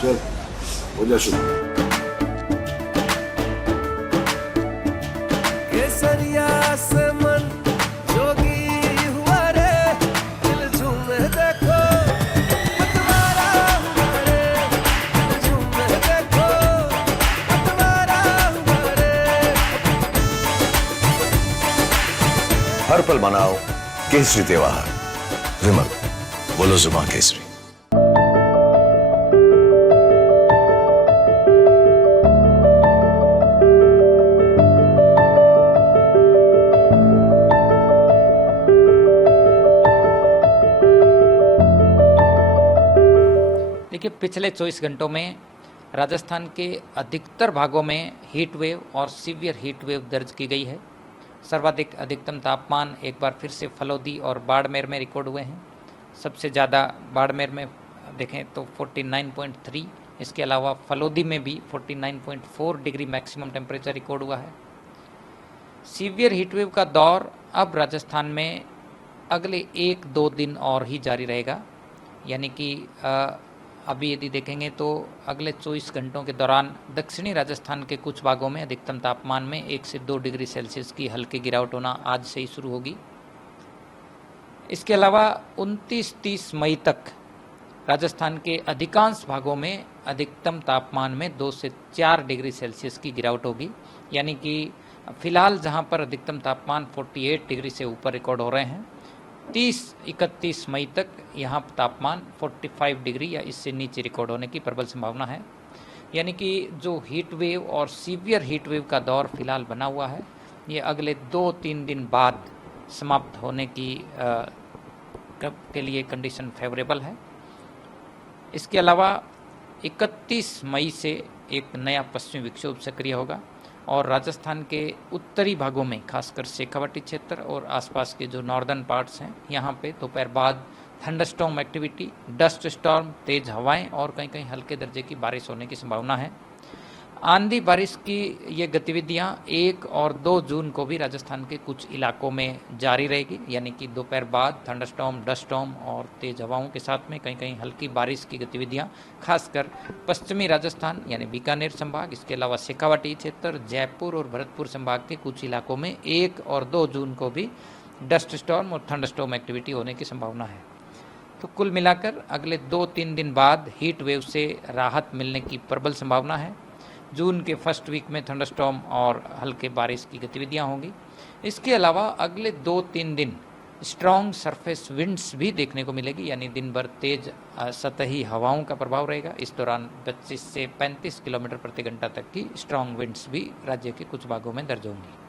चल हो जा शुरू। केसरिया से मन जोगी हुआ रे, दिल झूमे देखो मतवारा हुआ रे, दिल झूमे देखो मतवारा हुआ रे। हर पल मनाओ केसरी त्योहार। विमल, बोलो जुबान केसरी। देखिए, पिछले 24 घंटों में राजस्थान के अधिकतर भागों में हीट वेव और सीवियर हीट वेव दर्ज की गई है। सर्वाधिक अधिकतम तापमान एक बार फिर से फलोदी और बाड़मेर में रिकॉर्ड हुए हैं। सबसे ज़्यादा बाड़मेर में देखें तो 49.3, इसके अलावा फलोदी में भी 49.4 डिग्री मैक्सिमम टेम्परेचर रिकॉर्ड हुआ है। सीवियर हीट वेव का दौर अब राजस्थान में अगले 1-2 दिन और ही जारी रहेगा, यानी कि अभी यदि देखेंगे तो अगले 24 घंटों के दौरान दक्षिणी राजस्थान के कुछ भागों में अधिकतम तापमान में 1 से 2 डिग्री सेल्सियस की हल्की गिरावट होना आज से ही शुरू होगी। इसके अलावा 29-30 मई तक राजस्थान के अधिकांश भागों में अधिकतम तापमान में 2 से 4 डिग्री सेल्सियस की गिरावट होगी, यानी कि फिलहाल जहां पर अधिकतम तापमान 48 डिग्री से ऊपर रिकॉर्ड हो रहे हैं, 30-31 मई तक यहाँ तापमान 45 डिग्री या इससे नीचे रिकॉर्ड होने की प्रबल संभावना है। यानी कि जो हीट वेव और सीवियर हीट वेव का दौर फिलहाल बना हुआ है, ये अगले 2-3 दिन बाद समाप्त होने की के लिए कंडीशन फेवरेबल है। इसके अलावा 31 मई से एक नया पश्चिमी विक्षोभ सक्रिय होगा और राजस्थान के उत्तरी भागों में खासकर शेखावाटी क्षेत्र और आसपास के जो नॉर्दर्न पार्ट्स हैं, यहाँ पे दोपहर बाद थंडरस्टॉर्म एक्टिविटी, डस्ट स्टॉर्म, तेज हवाएं और कहीं कहीं हल्के दर्जे की बारिश होने की संभावना है। आंधी बारिश की ये गतिविधियां 1 और 2 जून को भी राजस्थान के कुछ इलाकों में जारी रहेगी, यानी कि दोपहर बाद थंडरस्टॉर्म, डस्ट स्टॉर्म और तेज हवाओं के साथ में कहीं कहीं हल्की बारिश की गतिविधियां खासकर पश्चिमी राजस्थान यानी बीकानेर संभाग, इसके अलावा शेखावाटी क्षेत्र, जयपुर और भरतपुर संभाग के कुछ इलाकों में 1 और 2 जून को भी डस्ट स्टॉर्म और थंडरस्टॉर्म एक्टिविटी होने की संभावना है। तो कुल मिलाकर अगले 2-3 दिन बाद हीट वेव से राहत मिलने की प्रबल संभावना है। जून के फर्स्ट वीक में थंडरस्टॉर्म और हल्के बारिश की गतिविधियां होंगी। इसके अलावा अगले 2-3 दिन स्ट्रॉन्ग सरफेस विंड्स भी देखने को मिलेगी, यानी दिन भर तेज सतही हवाओं का प्रभाव रहेगा। इस दौरान 25 से 35 किलोमीटर प्रति घंटा तक की स्ट्रॉन्ग विंड्स भी राज्य के कुछ भागों में दर्ज होंगी।